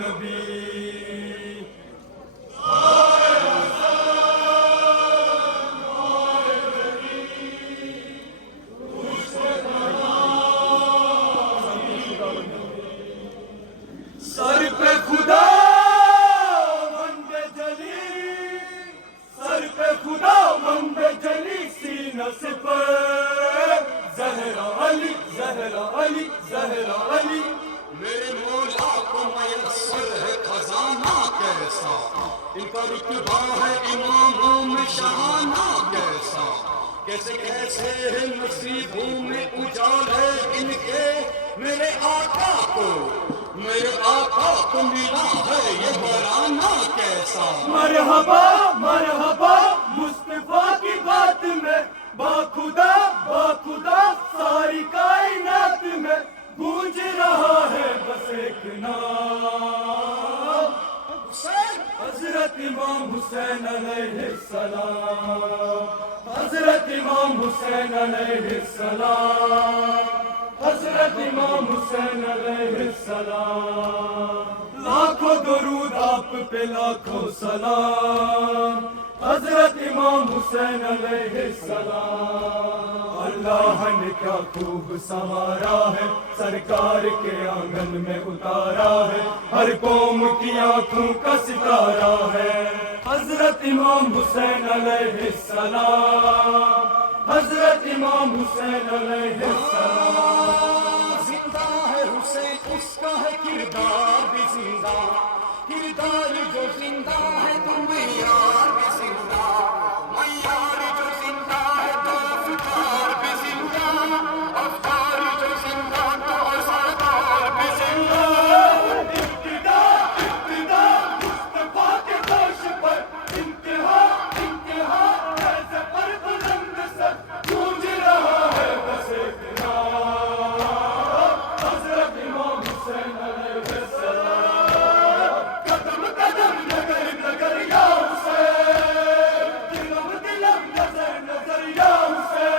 نبی سر پہ خدا مند جلی سر پہ خدا مند جلی سینہ سپر زہرا علی زہرا علی زہرا علی میرے مولا کو میسر ہے خزانہ کیسا ان کا رتبہ ہے اماموں میں شہانہ کیسا کیسے کیسے ہے نصیبوں میں اجالے ان کے میرے آقا کو ملا ہے یہ برانہ کیسا مرحبا مرحبا مصطفیٰ کی بات میں باخدا باخدا ساری کائنات میں گونج رہا ہے بس ایک نام حضرت امام حسین علیہ السلام حضرت امام حسین علیہ السلام حضرت امام حسین علیہ السلام لاکھوں درود آپ پہ لاکھوں سلام حضرت امام حسین علیہ السلام اللہ نے کیا خوب سنوارا ہے سرکار کے آنگن میں اتارا ہے ہر قوم کی آنکھوں کا ستارہ ہے حضرت امام حسین علیہ السلام حضرت امام حسین علیہ السلام زندہ ہے حسین اس کا ہے کردار بھی زندہ کردار جو زندہ ہے تو معیار بھی زندہ معیار جو زندہ ہے تو افکار بھی زندہ افکار جو زندہ تو ازادار بھی زندہ ابتدا ابتدا مصطفیٰ کے گوش پر انتہا انتہا ایسے پر بلند سر گونج رہا ہے بس ایک نام حضرت امام حسین علیہ السلام قدم قدم نگر نگر یا حسین دلم دلم نظر نظر یا حسین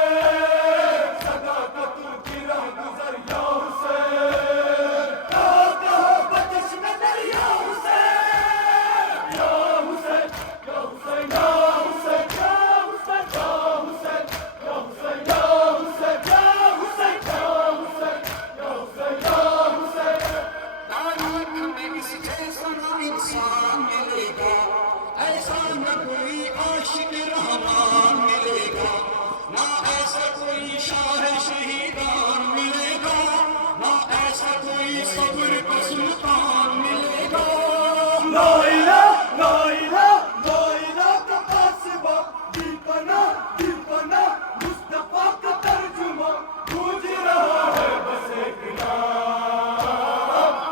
صداقتوں کی راہ گزر یا حسین کہاں بچش نظر یا حسین یا حسین یا حسین یا حسین یا حسین یا حسین یا حسین یا حسین یا حسین یا حسین یا حسین یا حسین کائنات میں اس جیسا نہ انسان ملے گا ایسا نہ کوئی عاشق رحمان ملے گا نہ ایسا کوئی شاہ شہیدان ملے گا نہ ایسا کوئی صبر کا سلطان ملے گا لا الہ لا الہ لا الہ کا قاسبہ دل پناہ مصطفیٰ کا ترجمہ گونج رہا ہے بس ایک نام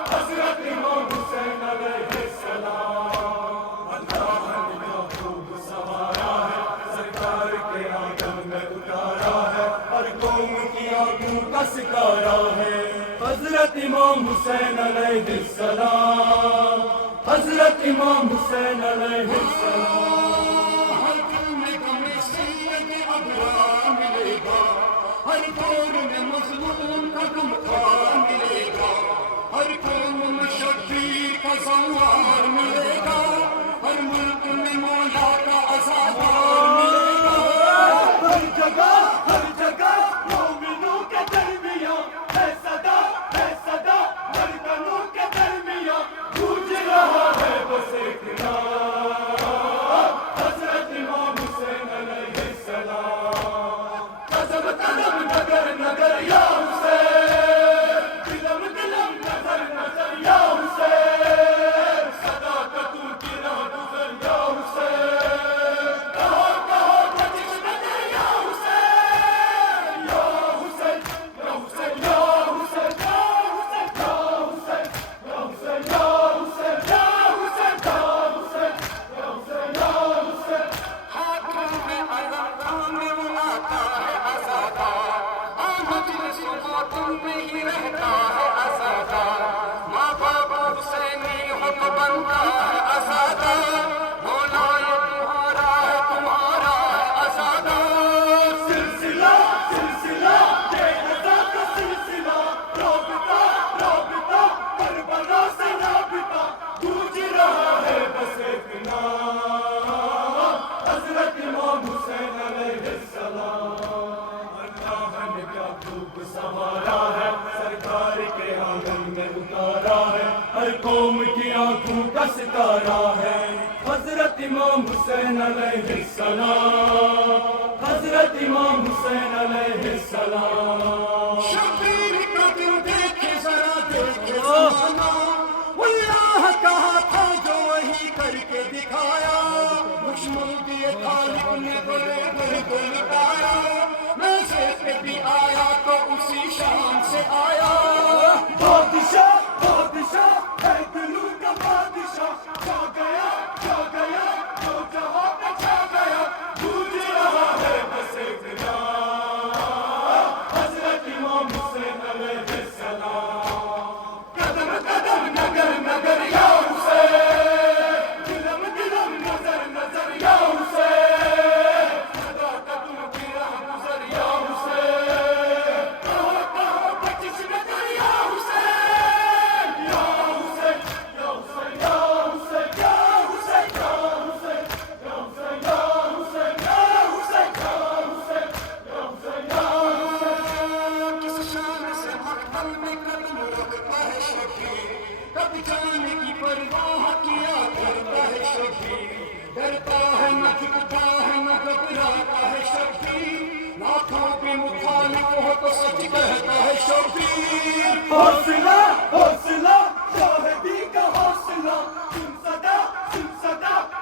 حضرت امام حسین علیہ السلام اللہ نے کیا خوب سنوارا ہے سرکار کے آنگن میں اتارا ہے ہر قوم کی آنکھوں کا ستارہ ہے حضرت امام حسین علیہ السلام حضرت امام حسین علیہ السلام ہر قوم میں سید ابرار ملے گا ہر دور میں مظلوم کا غمخوار ملے گا ہر قوم میں شبیر کا زوار ملے گا ہر ملک میں مولا کا عزادار ملے گا ہر جگہ مومنوں کے درمیان ہے صدا دھڑکنوں کے درمیان گونج رہا ہے بس ایک نام حضرت امام حسین علیہ السلام قدم قدم نگر نگر یا حسین دلم دلم نظر نظر یا حسین صداقتوں کی راہ گزر یا حسین کہاں بچش نظر یا حسین یا کی آنکھوں کا ستارہ ہے حضرت امام حسین علیہ السلام، حضرت امام حسین علیہ السلام۔ شبیر کا دل دیکھے ذرا دیکھے زمانہ، اللہ کہا تھا جو وہی کر کے دکھایا، دشمن دیے طالب نے بڑے بڑے کو لٹایا، میزے پہ بھی آیا تو اسی شان سے آیا۔ بادشاہ بادشاہ ہے دلوں کا بادشاہ، چھا گیا جو جہاں پہ چھا گیا، گونج رہا ہے بس ایک نام، حضرت امام حسین علیہ السلام۔ قدم قدم نگر نگر یا حسین، دلم دلم نظر نظر یا حسین، خدا کا تم کی راہ گزر یا حسین، کہاں کہاں بچش نظر یا حسین، یا حسین یا حسین یا حسین یا حسین یا حسین یا حسین یا حسین یا حسین یا حسین یا حسین۔ کس شان سے مقتل میں قدم رکھتا ہے شبیر، کب جانے کی پرواہ کیا کرتا ہے شبیر، ڈرتا ہے نہ جھکتا ہے نہ گھبراتا ہے شبیر، لاکھوں کے مخالف ہو تو سچ کہتا ہے شبیر۔ حوصلہ حوصلہ شاہدی کا حوصلہ، سن صدا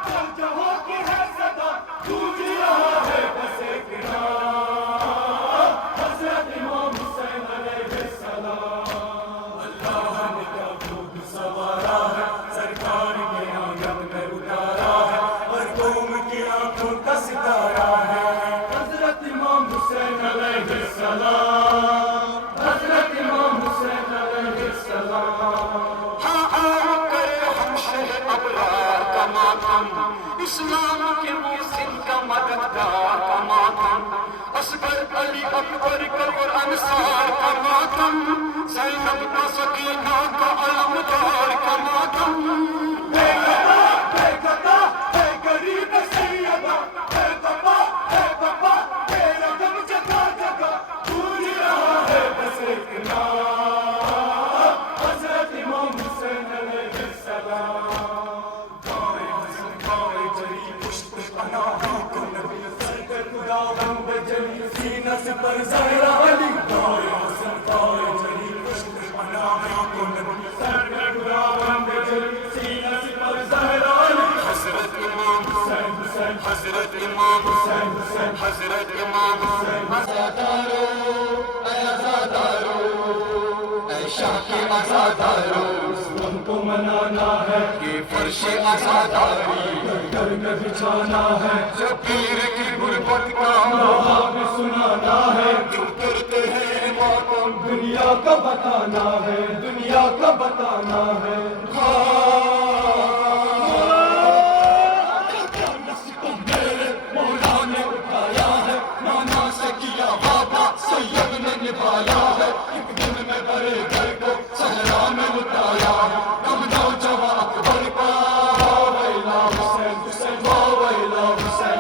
ہر جہاں کی ہے صدا، گونج رہا ہے بس ایک نام، حضرت امام حسین علیہ السلام۔ اللہ نے کیا خوب سنوارا ہے، سرکار کے آنگن میں اتارا ہے، اور قوم کی آنکھوں کا ستارہ ہے حضرت امام حسین علیہ السلام، حضرت امام حسین علیہ السلام۔ ہاں آ کر ہم شہ ابرار کا ماتم، اسلام کے محسن کا مددگار کا ماتم، اصغر علی اکبر کا اور انصار کا ماتم، زینب کا سکینہ کا علمدار کا ماتم۔ بے خطا ہے غریب سیدہ، ہے بابا تیرا غم جگہ جگہ، گونج رہا ہے بس ایک نام، حضرت امام حسین علیہ السلام۔ گائے حسن گائے جری پشت پناہوں کو نبی، سر پہ خدا غم جلی سینہ سے پر زہرا علی، گائے حسن گائے جری پشت پناہوں کو نبی، سر پہ خدا غم جلی سینہ سے پر زہرا علی، حضرت امام حسین حسین حضرت امام حسین حسین حضرت امام آزادارو اے آزادارو اے شاہ کے آزادارو، ہم کو منانا ہے، یہ فرش آزاداری گھر میں بچھانا ہے، جو پیر کی غربت کا وہاں بھی سنانا ہے، جو کرتے ہیں ماتم، دنیا کا بتانا ہے، دنیا کا بتانا ہے۔ مولا نے اٹھایا ہے، نانا سے کیا وعدہ سید نے نبھایا ہے، ایک دن میں بڑے گھر کو صحرا میں لٹایا ہے، کم نوجوان اکبر کا ویلا حسین حسین واہ ویلا حسین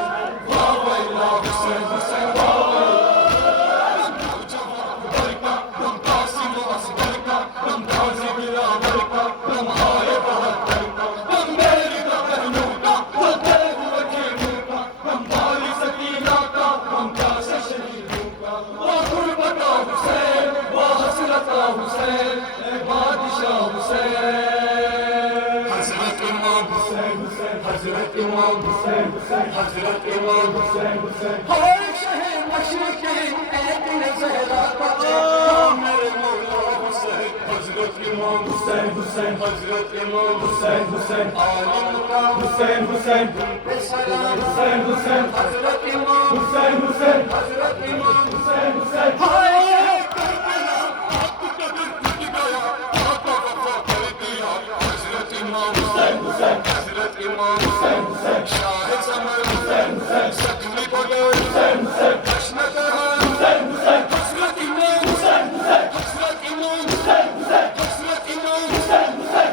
واہ ویلا حسین حسین واہ ویلا، نوجوان اکبر کا، غم قاسم و اصغر کا، غم غازی بلاول کا، غم آئے بہتر کا، غم میری بہنوں کا، بلتے ہوئے خیموں کا، غم بھائی سکینہ کا، غم جیسے شہیدوں کا، واہ غربت حسین واہ حسرت حسین، اے بادشاہ حسین۔ حضرت امام حسین حسین حضرت امام حسین حسین حضرت امام حسین حسین، ہر شہر مشرق اے دل زہرا کا چہرہ، میرے مولا حسین حضرت امام حسین حسین حضرت امام حسین حسین عالم کا حسین حسین بے سلام حسین حسین حضرت امام حسین حسین حضرت امام حسین حسین، ہائے کربلا آپ کا دل ٹوٹ گیا، آپ وفا کر دیا، حضرت امام حسین حسین حضرت امام حسین حسین شاہ زمر حسین حسین زخمی بدر حسین حسین جشن کہاں حسین حسین حضرت امام حسین حسین حضرت امام حسین حسین حضرت امام حسین حسین